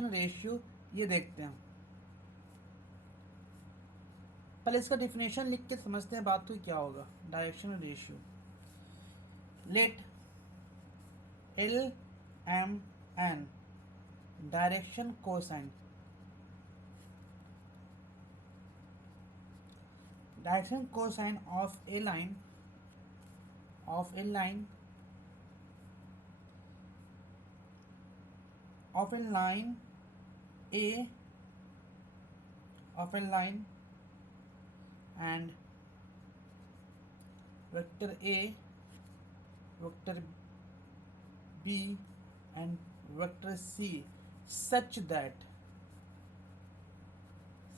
Direction ratio ये देखते हैं। पहले इसका डिफिनेशन लिख के समझते हैं बात तो क्या होगा। Direction ratio, let L M N direction cosine, direction cosine of a line of a line of a line A of a line and vector A, vector B and vector C such that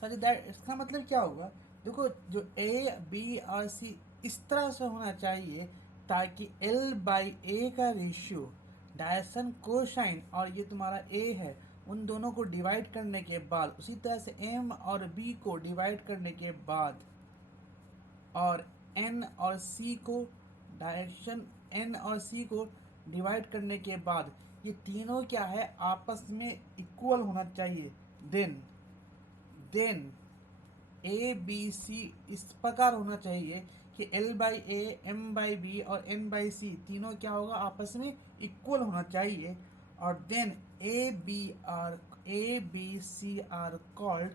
इसका मतलब क्या होगा? देखो, जो A B और C इस तरह से होना चाहिए ताकि L बाई A का रेशियो डायरेक्शन कोसाइन और ये तुम्हारा A है उन दोनों को डिवाइड करने के बाद, उसी तरह से M और B को डिवाइड करने के बाद, और N और C को डायरेक्शन N और C को डिवाइड करने के बाद ये तीनों क्या है, आपस में इक्वल होना चाहिए। देन ए बी सी इस प्रकार होना चाहिए कि L by A, M by B और N बाई सी तीनों क्या होगा, आपस में इक्वल होना चाहिए। और then A B C are called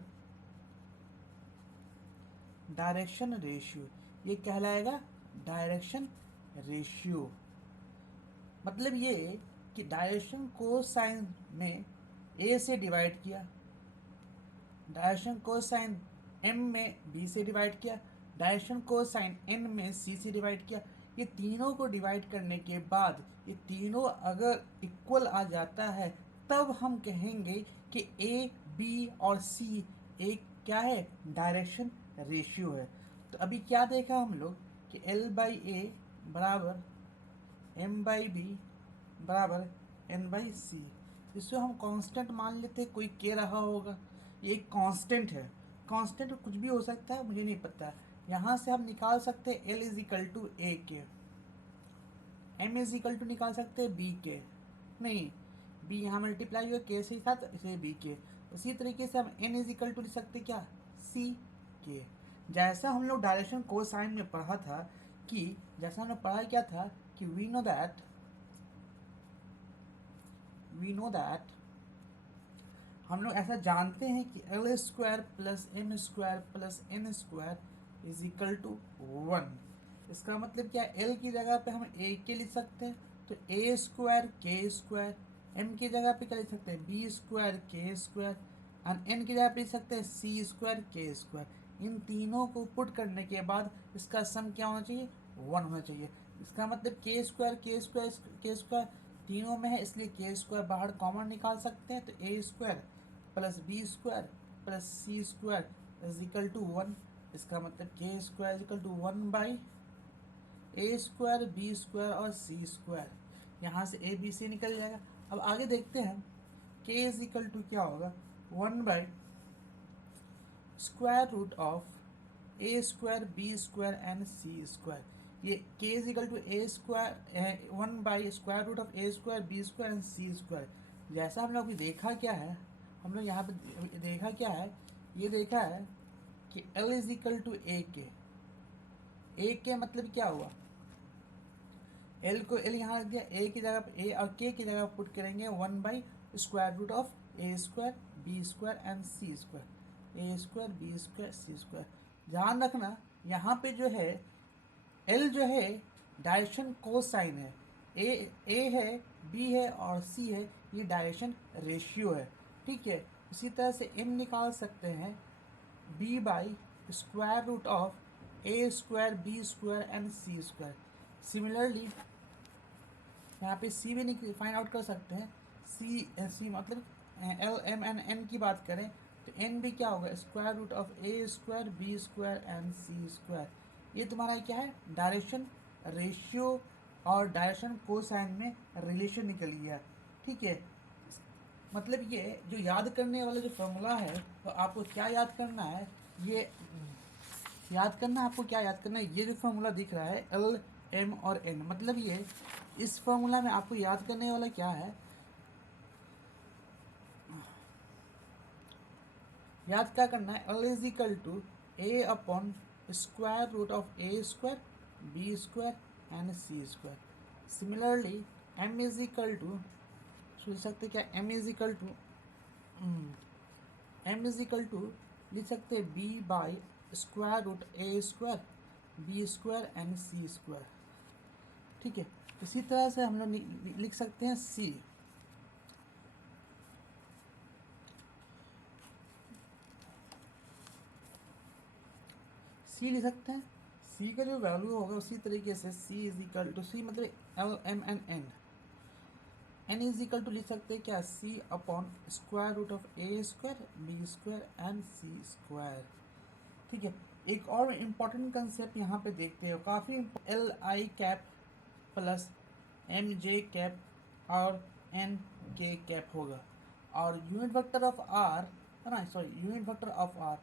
direction ratio, ये कहलाएगा डायरेक्शन रेशियो। मतलब ये कि डायरेक्शन कोसाइन में A से डिवाइड किया, डायरेक्शन कोसाइन M में B से डिवाइड किया, डायरेक्शन कोसाइन N में C से डिवाइड किया। ये तीनों को डिवाइड करने के बाद ये तीनों अगर इक्वल आ जाता है तब हम कहेंगे कि A, B और C एक क्या है, डायरेक्शन रेशियो है। तो अभी क्या देखा हम लोग कि L बाई ए बराबर M बाई बी बराबर N बाई सी। इसको हम कांस्टेंट मान लेते हैं, कोई के रहा होगा, ये एक कांस्टेंट है। कांस्टेंट कुछ भी हो सकता है, मुझे नहीं पता। यहाँ से हम निकाल सकते हैं L इज इक्वल टू ए के, M इज इक्वल टू निकाल सकते हैं बी के, नहीं बी यहाँ मल्टीप्लाई हुआ के से साथ, इसे बी के। उसी तरीके से हम N इज इक्वल टू लिख सकते क्या, सी के। जैसा हम लोग डायरेक्शन कोसाइन में पढ़ा था कि जैसा हमने पढ़ा क्या था कि वी नो दैट हम लोग ऐसा जानते हैं कि L square plus M square plus N square is equal to 1। इसका मतलब क्या है, L की जगह पे हम A के लिख सकते हैं तो A स्क्वायर के स्क्वायर, M की जगह पे क्या लिख सकते हैं, B स्क्वायर के स्क्वायर, और N की जगह पे लिख सकते हैं C स्क्वायर के स्क्वायर। इन तीनों को पुट करने के बाद इसका सम क्या होना चाहिए, 1 होना चाहिए। इसका मतलब के स्क्वायर तीनों में है, इसलिए के स्क्वायर बाहर कॉमन निकाल सकते हैं। तो A square plus B square plus C square is equal to 1। इसका मतलब K square is equal to 1 by A square B square और सी स्क्वायर। यहाँ से ए बी सी निकल जाएगा। अब आगे देखते हैं के इज इक्वल टू क्या होगा, 1 by square root of A square B square and C square. ये K is equal to A square 1 by square root of A square B square and C square. जैसा हम लोग अभी देखा क्या है, हम लोग यहाँ पे देखा क्या है, ये देखा है कि L इज इक्वल टू ए के मतलब क्या हुआ, L को L यहाँ रख दिया, A की जगह पे A और K की जगह पुट करेंगे 1 by square root of A square B square and C square, A square B square C square. ध्यान रखना यहाँ पे जो है L जो है डायरेक्शन कोसाइन है, ए है बी है और सी है, ये डायरेक्शन रेशियो है, ठीक है। इसी तरह से M निकाल सकते हैं b by square root of A square B square and C square. Similarly यहाँ पे C भी फाइंड आउट कर सकते हैं। सी मतलब L M एंड N की बात करें तो N भी क्या होगा, square root of A square B square and C square. ये तुम्हारा क्या है, डायरेक्शन रेशियो और डायरेक्शन कोसाइन में रिलेशन निकल गया, ठीक है। मतलब ये जो याद करने वाला जो फॉर्मूला है, तो आपको क्या याद करना है, ये याद करना है, आपको क्या याद करना है, ये जो फॉर्मूला दिख रहा है L M और N, मतलब ये इस फॉर्मूला में आपको याद करने वाला क्या है, याद क्या करना है, L is equal to A upon square root of A square B square and C square. Similarly M is equal to लिख सकते क्या, M इज इक्वल टू लिख सकते हैं B by square root A square B square and C square. ठीक है, इसी तरह से हम लोग लिख सकते हैं सी। सी लिख सकते हैं, सी का जो वैल्यू होगा उसी तरीके से C is equal to, C मतलब L M N N, N is equal to लिख सकते हैं क्या, C upon square root of A square B square and C square. ठीक है, एक और इम्पॉर्टेंट कंसेप्ट यहाँ पे देखते हैं, काफ़ी L I cap plus M J cap और एन के कैप होगा, और यूनिट वेक्टर ऑफ आर है ना, sorry unit vector of R,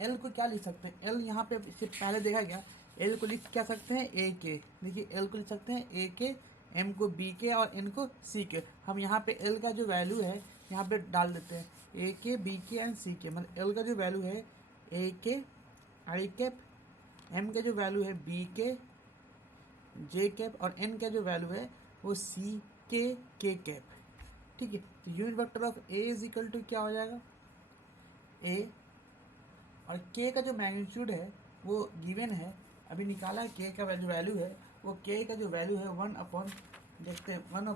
L को क्या लिख सकते हैं, एल यहाँ पे इससे पहले देखा गया, एल को लिख क्या सकते हैं ए के, देखिए एल को लिख सकते हैं ए के, एम को बी के और एन को सी के। हम यहाँ पे एल का जो वैल्यू है यहाँ पे डाल देते हैं ए के बी के एंड सी के, मतलब एल का जो वैल्यू है ए के आई कैप, एम का जो वैल्यू है बी के जे कैप और एन का जो वैल्यू है वो सी के कैप। ठीक है, तो unit vector of A is equal to क्या हो जाएगा, ए और के का जो मैग्नीट्यूड है वो गिवन है, अभी निकाला है के का जो वैल्यू है, वो के का जो वैल्यू है वन अपॉन, देखते हैं one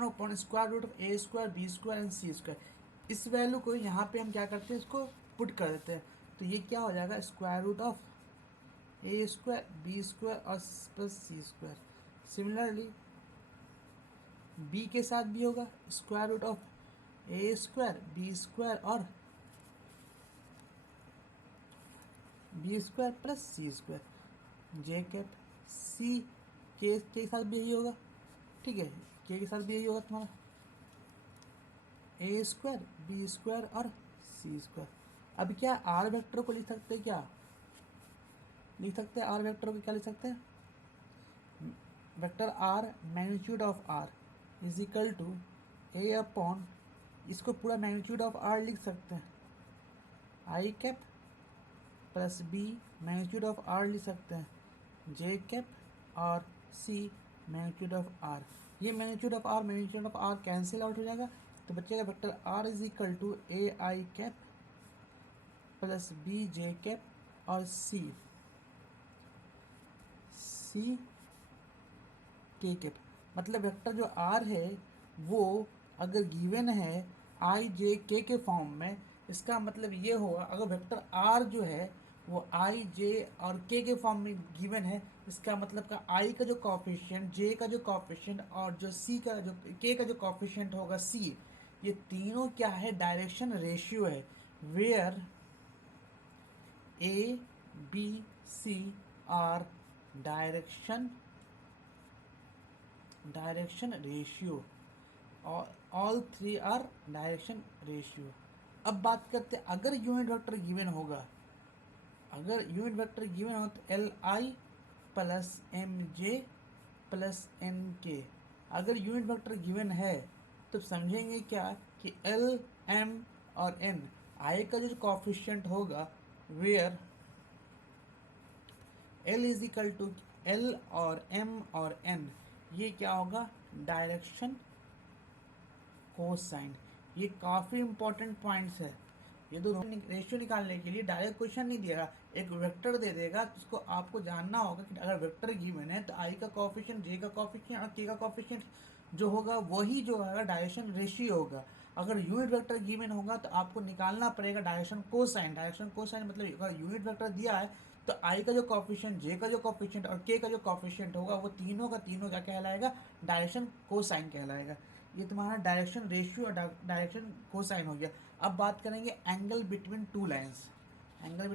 upon square root of A square B square and C square. इस वैल्यू को यहाँ पे हम क्या करते हैं, इसको पुट कर देते हैं, तो ये क्या हो जाएगा, square root of A square B square और plus C square. Similarly B के साथ भी होगा square root of A square B square और B square plus C square J cap, C के साथ भी यही होगा। ठीक है, के साथ भी यही होगा तुम्हारा, ए स्क्वायर बी स्क्वायर और सी स्क्वायर। अब क्या आर वेक्टर को लिख सकते हैं, क्या लिख सकते हैं आर वेक्टर को, क्या लिख सकते हैं, vector R magnitude of R is equal to A upon, इसको पूरा मैग्नीट्यूड ऑफ आर लिख सकते हैं I cap plus B magnitude of R लिख सकते हैं जे कैप और सी मैग्नीट्यूड ऑफ आर। ये magnitude of R cancel out हो जाएगा, तो बचेगा vector R is equal to A I cap plus B J cap और सी के कैप। मतलब वेक्टर जो आर है वो अगर गिवन है आई जे के फॉर्म में, इसका मतलब ये होगा, अगर वेक्टर आर जो है वो आई जे और के फॉर्म में गिवन है, इसका मतलब का आई का जो कॉफिशिएंट, जे का जो कॉफिशिएंट और जो सी का जो के का जो कॉफिशिएंट होगा सी, ये तीनों क्या है, डायरेक्शन रेशियो है, where A B C are direction ratio, और all three are direction ratio. अब बात करते हैं अगर यूनिट वेक्टर गिवन होगा, तो L I plus M J plus N K. अगर यूनिट वेक्टर गिवन है तो समझेंगे क्या कि एल एम और एन, आई का जो कॉफिशिएंट होगा where L is equal to L और एम और एन, ये क्या होगा, डायरेक्शन कोसाइन। ये काफ़ी इंपॉर्टेंट पॉइंट्स है, ये दो रेशियो निकालने के लिए डायरेक्ट क्वेश्चन नहीं देगा, एक वेक्टर दे देगा, जिसको आपको जानना होगा कि अगर वेक्टर गिवन है तो आई का कॉफिशिएंट, जे का कॉफिशिएंट और के का कॉफिशिएंट जो होगा वही जो है डायरेक्शन रेशियो होगा। अगर यूनिट वेक्टर गिवन होगा तो आपको निकालना पड़ेगा डायरेक्शन कोसाइन। मतलब अगर यूनिट वेक्टर दिया है तो आई का जो कॉफिशिएंट, जे का जो कॉफिशिएंट और के का जो कॉफिशिएंट होगा वो तीनों का तीनों क्या कहलाएगा, डायरेक्शन कोसाइन कहलाएगा। ये तुम्हारा डायरेक्शन रेशियो और डायरेक्शन कोसाइन हो गया। अब बात करेंगे angle between two lines. Angle